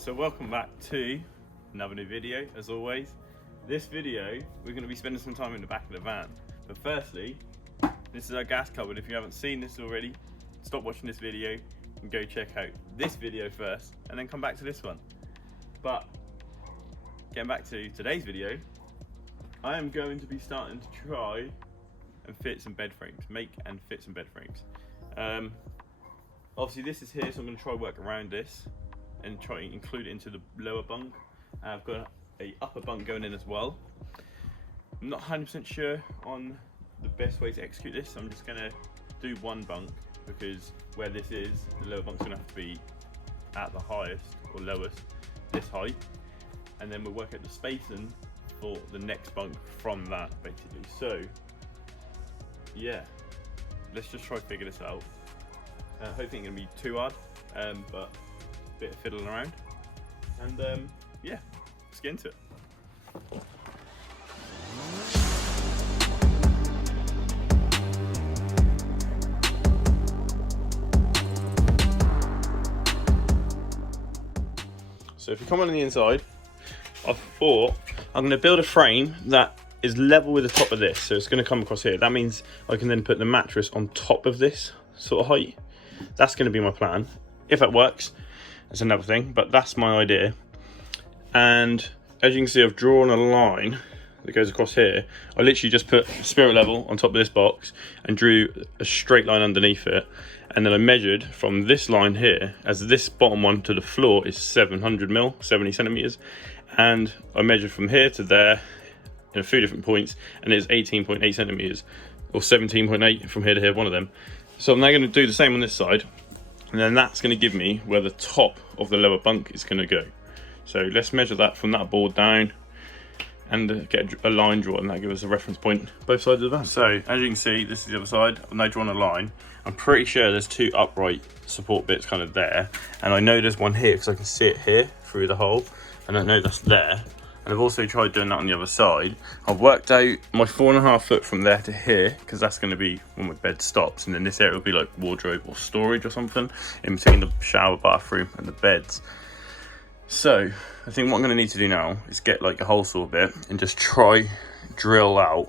So welcome back to another new video. As always, this video we're going to be spending some time in the back of the van. But firstly, this is our gas cupboard. If you haven't seen this already, stop watching this video and go check out this video first and then come back to this one. But getting back to today's video, I am going to be starting to try and fit some bed frames, make and fit some bed frames. Obviously this is here, so I'm going to try work around this and try and include it into the lower bunk. I've got a upper bunk going in as well. I'm not 100% sure on the best way to execute this. I'm just going to do one bunk because where this is, the lower bunk's going to have to be at the highest or lowest, this height, and then we'll work out the spacing for the next bunk from that basically. So yeah, let's just try to figure this out. Hopefully it's going to be too hard, but a bit of fiddling around, and yeah, let's get into it. So if you come on the inside, I thought I'm going to build a frame that is level with the top of this, so it's going to come across here. That means I can then put the mattress on top of this sort of height. That's going to be my plan. If it works, that's another thing, but that's my idea. And as you can see, I've drawn a line that goes across here. I literally just put spirit level on top of this box and drew a straight line underneath it, and then I measured from this line here, as this bottom one to the floor is 700 mil, 70 centimeters, and I measured from here to there in a few different points, and it's 18.8 centimeters or 17.8 from here to here, one of them. So I'm now going to do the same on this side, and then that's going to give me where the top of the lower bunk is going to go. So let's measure that from that board down and get a line drawn, and that gives us a reference point both sides of the van. So as you can see, this is the other side. I've now drawn a line. I'm pretty sure there's two upright support bits kind of there, and I know there's one here because I can see it here through the hole, and I know that's there. And I've also tried doing that on the other side. I've worked out my 4.5 foot from there to here, because that's going to be when my bed stops, and then this area will be like wardrobe or storage or something in between the shower, bathroom and the beds. So I think what I'm going to need to do now is get like a hole saw bit and just try drill out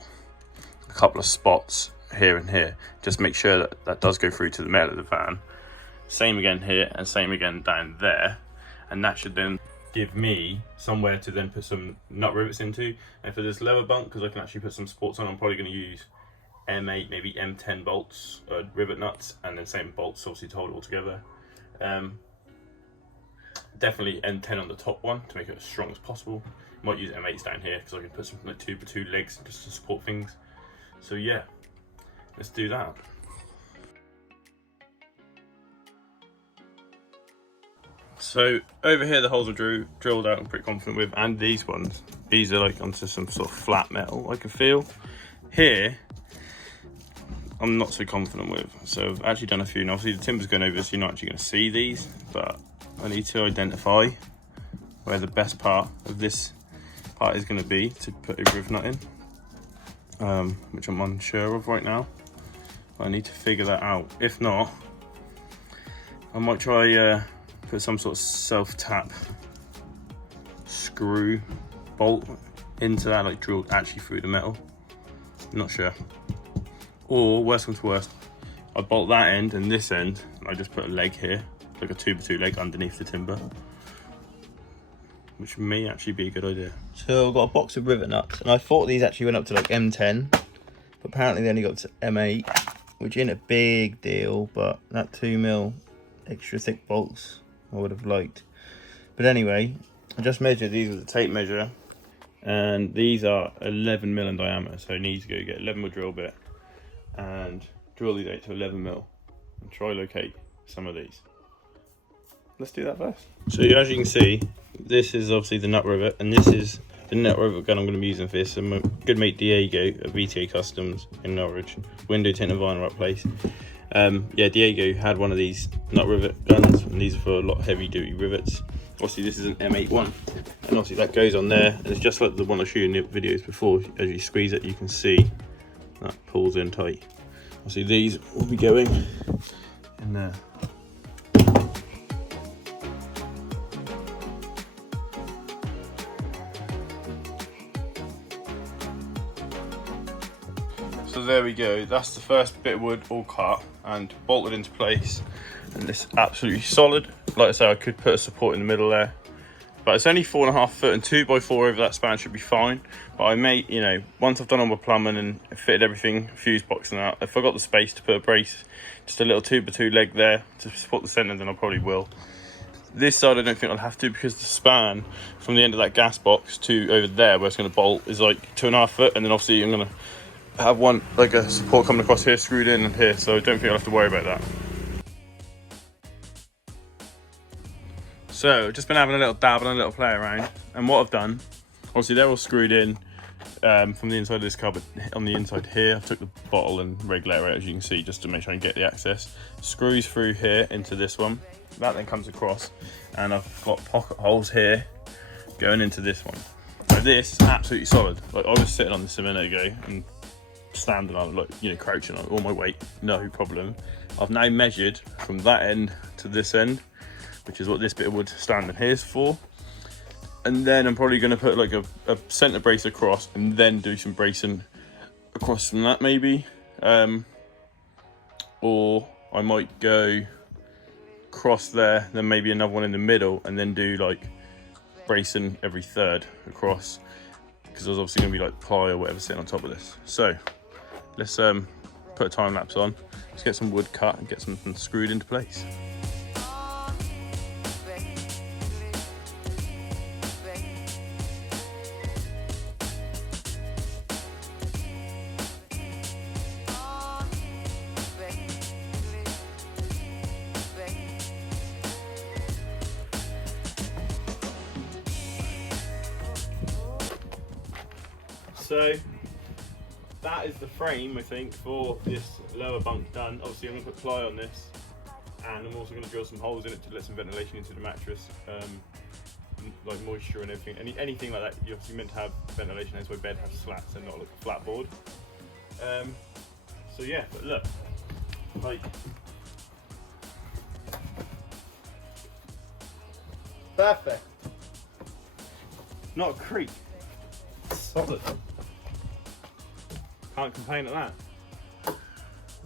a couple of spots here and here. Just make sure that that does go through to the metal of the van. Same again here and same again down there, and that should then give me somewhere to then put some nut rivets into. And for this lower bunk, because I can actually put some supports on, I'm probably going to use M8, maybe M10 bolts, rivet nuts, and then same bolts obviously to hold it all together. Definitely M10 on the top one to make it as strong as possible. Might use M8s down here because I can put some like 2x2 legs just to support things. So yeah, let's do that. So over here the holes are drilled out, I'm pretty confident with, and these ones, these are like onto some sort of flat metal I can feel. Here I'm not so confident with, so I've actually done a few, and obviously the timber's going over so you're not actually going to see these, but I need to identify where the best part of this part is going to be to put a rivet nut in, which I'm unsure of right now. I need to figure that out. If not, I might try put some sort of self-tap screw bolt into that, like drilled actually through the metal. I'm not sure. Or worst comes to worst, I bolt that end and this end, and I just put a leg here, like a 2x2 leg underneath the timber, which may actually be a good idea. So I've got a box of rivet nuts, and I thought these actually went up to like M10, but apparently they only got to M8, which ain't a big deal, but that 2mm extra thick bolts I would have liked. But anyway, I just measured these with a tape measure, and these are 11mm in diameter, so I need to go get 11mm drill bit and drill these out to 11mm and try locate some of these. Let's do that first. So as you can see, this is obviously the nut rivet, and this is the nut rivet gun I'm going to be using for this. So my good mate Diego of VTA Customs in Norwich, window tint and vinyl right place. Yeah, Diego had one of these nut rivet guns, and these are for a lot of heavy duty rivets. Obviously this is an M8 one, and obviously that goes on there, and it's just like the one I showed you in the videos before. As you squeeze it, you can see that pulls in tight. Obviously these will be going in there. So there we go, that's the first bit of wood all cut and bolted into place, and it's absolutely solid. Like I say, I could put a support in the middle there, but it's only 4.5 foot, and 2x4 over that span should be fine. But I may, you know, once I've done all my plumbing and fitted everything, fuse boxing out, if I got the space to put a brace, just a little 2x2 leg there to support the centre, then I probably will. This side I don't think I'll have to, because the span from the end of that gas box to over there where it's going to bolt is like 2.5 foot, and then obviously I'm going to have one, like a support coming across here, screwed in and here, so I don't think I'll have to worry about that. So just been having a little dabble and a little play around, and what I've done, obviously they're all screwed in from the inside of this cupboard. On the inside here, I took the bottle and regulator out, as you can see, just to make sure I can get the access. Screws through here into this one, that then comes across, and I've got pocket holes here going into this one. So this is absolutely solid. Like, I was sitting on this a minute ago and standing on it, like, you know, crouching on it, all my weight, no problem. I've now measured from that end to this end, which is what this bit of wood standing here is for. And then I'm probably going to put like a centre brace across, and then do some bracing across from that maybe. Or I might go across there, then maybe another one in the middle, and then do like bracing every third across, because there's obviously going to be like ply or whatever sitting on top of this. So let's put a time lapse on, let's get some wood cut and get something screwed into place. So that is the frame, I think, for this lower bunk done. Obviously I'm going to put ply on this, and I'm also going to drill some holes in it to let some ventilation into the mattress, like moisture and everything. Anything like that, you're obviously meant to have ventilation, that's why bed has slats and not like a flat board. So yeah, but look, like, perfect. Not a creak. Solid. Can't complain at that.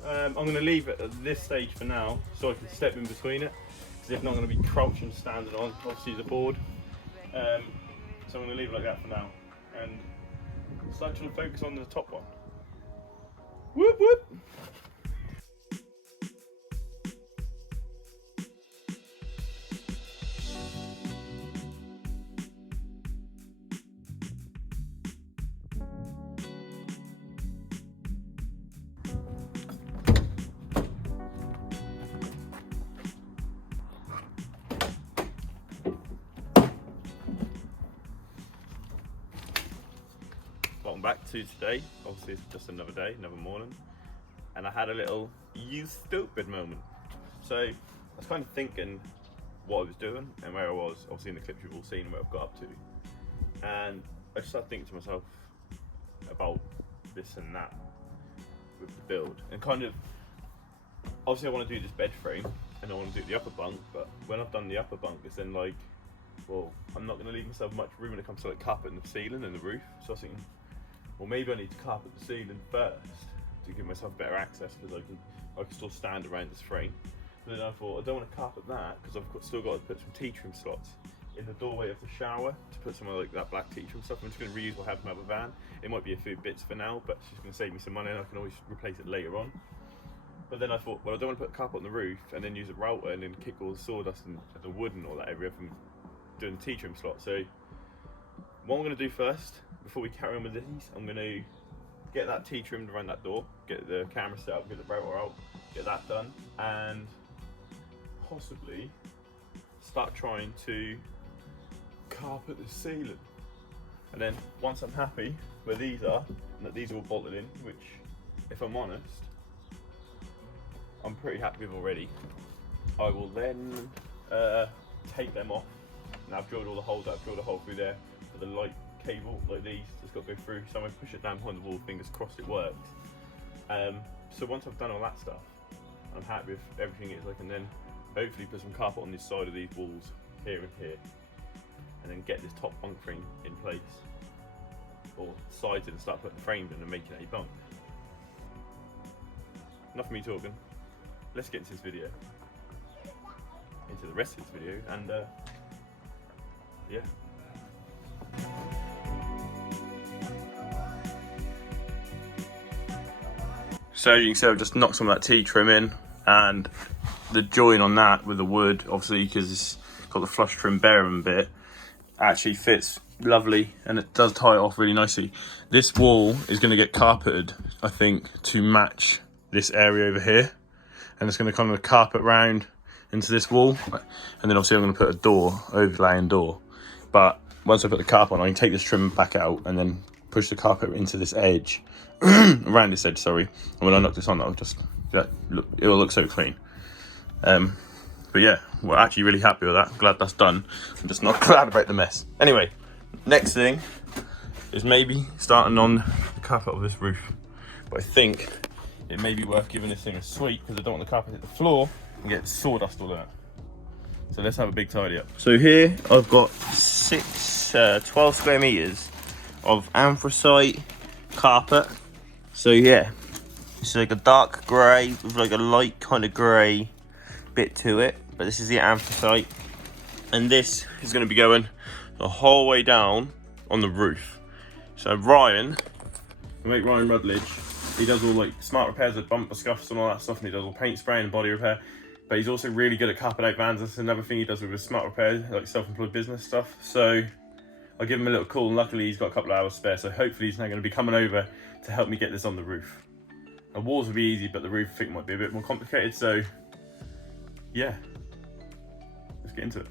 I'm going to leave it at this stage for now, so I can step in between it, because if not I'm going to be crouching standing on obviously the board. So I'm going to leave it like that for now, and start trying to focus on the top one. Whoop whoop! Welcome back to today. Obviously it's just another day, another morning, and I had a little you stupid moment. So I was kind of thinking what I was doing and where I was, obviously in the clips you've all seen where I've got up to, and I just started thinking to myself about this and that with the build, and kind of, obviously I want to do this bed frame and I want to do the upper bunk, but when I've done the upper bunk it's then like, well, I'm not going to leave myself much room when it comes to like carpeting the ceiling and the roof. So I was thinking, well, maybe I need to carpet the ceiling first to give myself better access, because I can still stand around this frame. But then I thought, I don't want to carpet that, because still got to put some tea trim slots in the doorway of the shower to put some of like that black tea trim stuff. I'm just going to reuse what I have from my other van. It might be a few bits for now, but it's just going to save me some money, and I can always replace it later on. But then I thought, well, I don't want to put a carpet on the roof and then use a router and then kick all the sawdust and the wood and all that everywhere from doing the tea trim slot. So what I'm going to do first, before we carry on with these, I'm going to get that tea trimmed around that door, get the camera set up, get the router out, get that done, and possibly start trying to carpet the ceiling. And then once I'm happy where these are, and that these are all bolted in, which, if I'm honest, I'm pretty happy with already, I will then take them off. Now I've drilled all the holes out, I've drilled a hole through there for the light cable, like these, it's got to go through, so I'm going to push it down behind the wall, fingers crossed it works. So once I've done all that stuff, I'm happy with everything is, I can then hopefully put some carpet on this side of these walls, here and here, and then get this top bunk frame in place, or sides it and start putting the frames in and making a bunk. enough of me talking. Let's get into this video, into the rest of this video, and yeah. So you can see I've just knocked some of that T-trim in, and the join on that with the wood, obviously because it's got the flush trim bearing bit, actually fits lovely, and it does tie it off really nicely. This wall is going to get carpeted, I think, to match this area over here, and it's going to kind of carpet round into this wall, and then obviously I'm going to put a door, overlaying door. But once I put the carpet on, I can take this trim back out and then push the carpet into this edge, around this edge, sorry. And when I knock this on, it'll just look, it'll look so clean. But yeah, we're actually really happy with that. I'm glad that's done. I'm just not glad about the mess. Anyway, next thing is maybe starting on the carpet of this roof. But I think it may be worth giving this thing a sweep, because I don't want the carpet to hit the floor and get sawdust all over. So let's have a big tidy up. So here I've got 12 square meters of anthracite carpet. So yeah, it's like a dark grey with like a light kind of grey bit to it, but this is the anthracite, and this is going to be going the whole way down on the roof. So Ryan, we make Ryan Rutledge, he does all like smart repairs with bumper scuffs and all that stuff, and he does all paint spray and body repair, but he's also really good at carpet out vans. That's another thing he does with his smart repair, like self-employed business stuff. So I'll give him a little call, and luckily he's got a couple of hours spare, so hopefully he's now going to be coming over to help me get this on the roof. The walls will be easy, but the roof I think might be a bit more complicated, so yeah, let's get into it.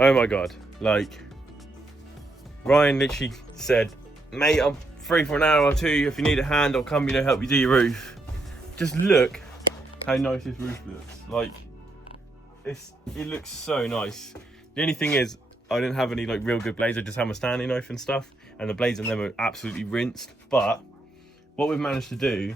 Oh my god, like, Ryan literally said, mate, I'm free for an hour or two, if you need a hand I'll come, help you do your roof. Just look how nice this roof looks. Like, it looks so nice. The only thing is, I didn't have any like real good blades, I just had my Stanley knife and stuff, and the blades on them are absolutely rinsed. But what we've managed to do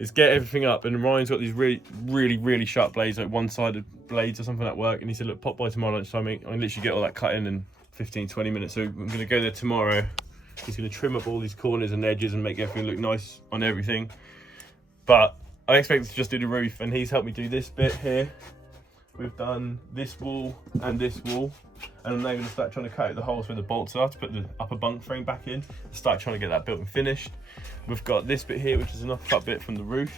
is get everything up, and Ryan's got these really sharp blades, like one-sided blades or something at work, and he said, look, pop by tomorrow lunchtime, I can literally get all that cut in 15-20 minutes. So I'm going to go there tomorrow. He's going to trim up all these corners and edges and make everything look nice on everything. But I expect to just do the roof, and he's helped me do this bit here. We've done this wall and this wall, and I'm now going to start trying to cut out the holes where the bolts are to put the upper bunk frame back in, start trying to get that built and finished. We've got this bit here, which is an off-cut bit from the roof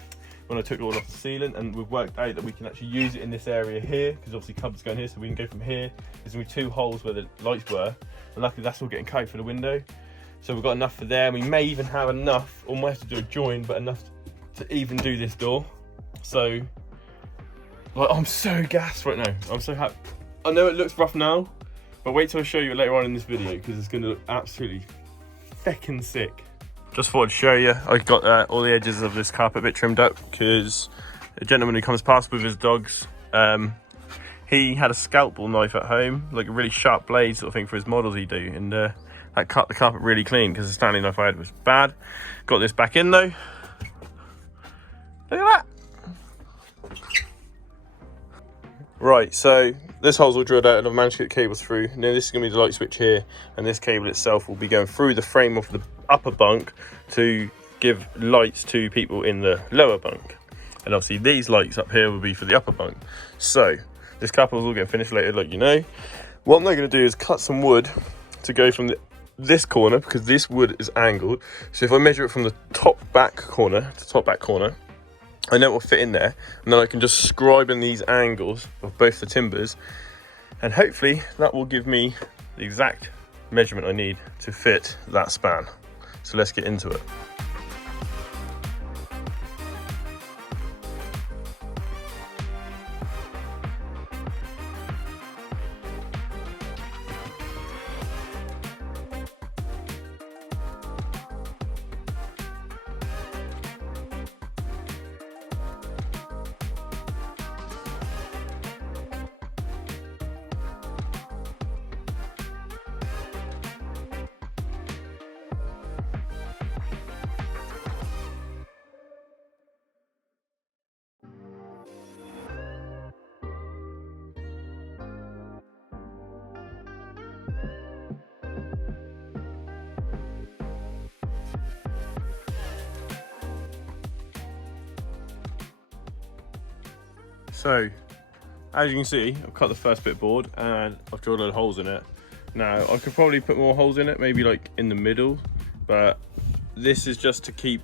when I took it all off the ceiling, and we've worked out that we can actually use it in this area here, because obviously cupboards going here, so we can go from here. There's going to be 2 holes where the lights were, and luckily that's all getting cut for the window. So we've got enough for there, and we may even have enough, or might have to do a join, but enough to even do this door. So, like, I'm so gassed right now. I'm so happy. I know it looks rough now, but wait till I show you it later on in this video, because it's going to look absolutely feckin' sick. Just thought I'd show you, I got all the edges of this carpet bit trimmed up, because a gentleman who comes past with his dogs, he had a scalpel knife at home, like a really sharp blade sort of thing for his models he do, and that cut the carpet really clean, because the Stanley knife I had was bad. Got this back in though. Look at that. Right, so this hole's all drilled out, and I've managed to get cables through. Now this is going to be the light switch here, and this cable itself will be going through the frame of the upper bunk to give lights to people in the lower bunk. And obviously these lights up here will be for the upper bunk. So this carpet will get finished later, like you know. What I'm now going to do is cut some wood to go from this corner, because this wood is angled. So if I measure it from the top back corner to top back corner, I know it will fit in there, and then I can just scribe in these angles of both the timbers, and hopefully that will give me the exact measurement I need to fit that span. So let's get into it. So, as you can see, I've cut the first bit of board and I've drilled a load of holes in it. Now, I could probably put more holes in it, maybe like in the middle, but this is just to keep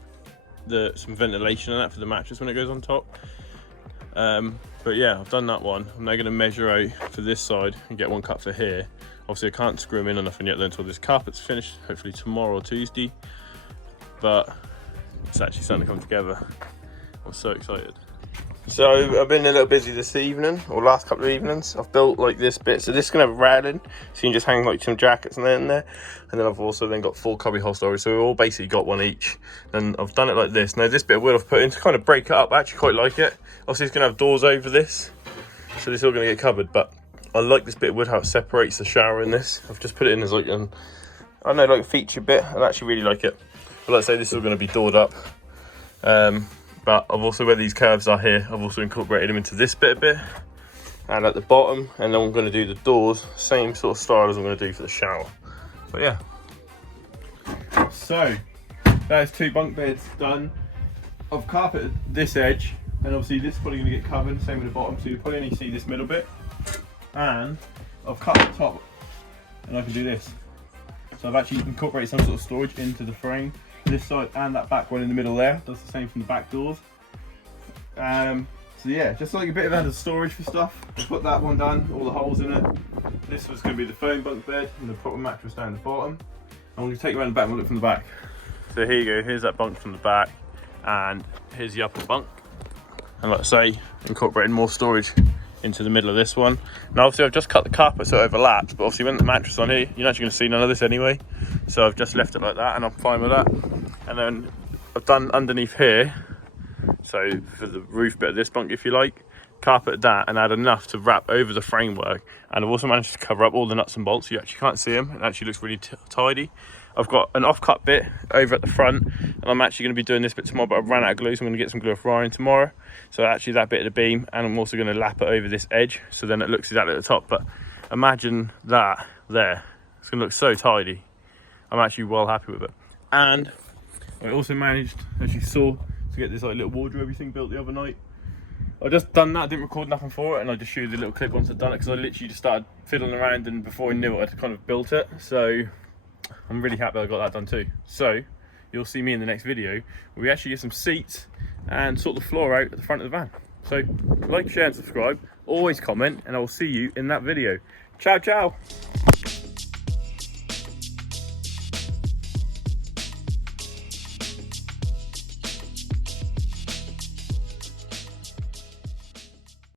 some ventilation in that for the mattress when it goes on top. But yeah, I've done that one. I'm now going to measure out for this side and get one cut for here. Obviously, I can't screw them in or nothing yet until this carpet's finished, hopefully tomorrow or Tuesday. But it's actually starting to come together. I'm so excited. So I've been a little busy this evening, or last couple of evenings. I've built like this bit, so this is gonna have a railing, so you can just hang like some jackets and in there. And then I've also then got full cubby hole storage, so we've all basically got one each. And I've done it like this. Now this bit of wood I've put in to kind of break it up. I actually quite like it. Obviously it's gonna have doors over this, so this is all gonna get covered. But I like this bit of wood, how it separates the shower in this. I've just put it in as like I don't know, like a feature bit. I actually really like it. But like I say, this is all gonna be doored up. But I've also, where these curves are here, I've also incorporated them into this bit and at the bottom, and then I'm going to do the doors same sort of style as I'm going to do for the shower. But yeah, so there's 2 bunk beds done. I've carpeted this edge, and obviously this is probably going to get covered, same with the bottom, so you'll probably only see this middle bit. And I've cut the top, and I can do this. So I've actually incorporated some sort of storage into the frame. This side and that back one in the middle there does the same from the back doors. So yeah, just like a bit of under storage for stuff. Put that one down, all the holes in it. This was going to be the foam bunk bed and the proper mattress down the bottom. I'm going to take you around the back and look from the back. So here you go, here's that bunk from the back, and here's the upper bunk. And like I say, incorporating more storage into the middle of this one. Now obviously I've just cut the carpet so it overlaps, but obviously when the mattress on here, you're not actually going to see none of this anyway. So I've just left it like that, and I'm fine with that. And then I've done underneath here, so for the roof bit of this bunk, if you like, carpeted that and add enough to wrap over the framework. And I've also managed to cover up all the nuts and bolts, so you actually can't see them. It actually looks really tidy. I've got an off-cut bit over at the front, and I'm actually going to be doing this bit tomorrow, but I've run out of glue, so I'm going to get some glue off wiring tomorrow. So actually that bit of the beam, and I'm also going to lap it over this edge, so then it looks exactly at the top. But imagine that there. It's going to look so tidy. I'm actually well happy with it. And I also managed, as you saw, to get this like little wardrobe thing built the other night. I just done that, didn't record nothing for it, and I just showed you the little clip once I'd done it, because I literally just started fiddling around, and before I knew it, I'd kind of built it. So I'm really happy I got that done too. So you'll see me in the next video where we actually get some seats and sort the floor out at the front of the van. So like, share and subscribe, always comment, and I will see you in that video. Ciao, ciao.